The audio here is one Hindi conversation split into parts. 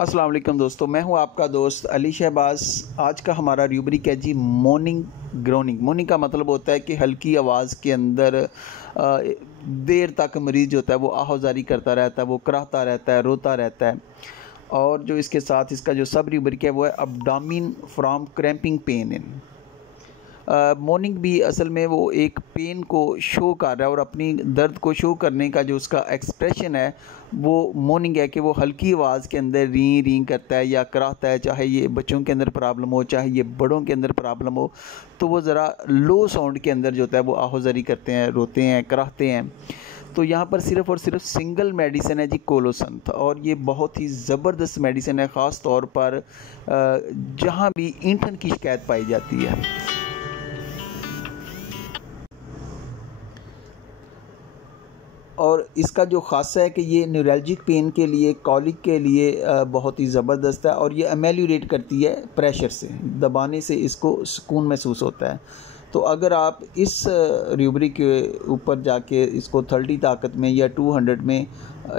अस्सलाम वालेकुम दोस्तों, मैं हूं आपका दोस्त अली शहबाज। आज का हमारा रूब्रिक है जी मॉर्निंग ग्रोनिंग। मॉर्निंग का मतलब होता है कि हल्की आवाज़ के अंदर देर तक मरीज़ होता है वो आहोजारी करता रहता है, वो कराहता रहता है, रोता रहता है। और जो इसके साथ इसका जो सब रूब्रिक है वो है abdomen from cramping pain in. Morning भी असल में वो एक पेन को शो कर रहा है और अपनी दर्द को शो करने का जो उसका एक्सप्रेशन है वो मॉर्निंग है कि वो हल्की आवाज़ के अंदर री री करता है या कराहता है। चाहे ये बच्चों के अंदर प्रॉब्लम हो, चाहे ये बड़ों के अंदर प्रॉब्लम हो, तो वो ज़रा लो साउंड के अंदर जो होता है वो आहोजारी करते हैं, रोते हैं, कराहते हैं। तो यहाँ पर सिर्फ़ और सिर्फ सिंगल मेडिसिन है जी कोलोसंथ, और ये बहुत ही ज़बरदस्त मेडिसिन है, ख़ास तौर पर जहाँ भी ईंठन की शिकायत पाई जाती है। और इसका जो ख़ासा है कि ये न्यूरल्जिक पेन के लिए, कॉलिक के लिए बहुत ही ज़बरदस्त है, और ये एमेल्यूरेट करती है प्रेशर से, दबाने से इसको सुकून महसूस होता है। तो अगर आप इस रूब्रिक के ऊपर जाके इसको 30 ताकत में या 200 में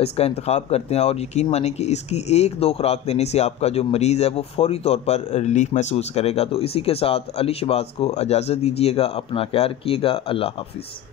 इसका इंतखाब करते हैं, और यकीन माने कि इसकी 1-2 खुराक देने से आपका जो मरीज़ है वो फ़ौरी तौर पर रिलीफ़ महसूस करेगा। तो इसी के साथ अली शहबाज को इजाज़त दीजिएगा। अपना ख्याल रखिएगा। अल्लाह हाफ़िज़।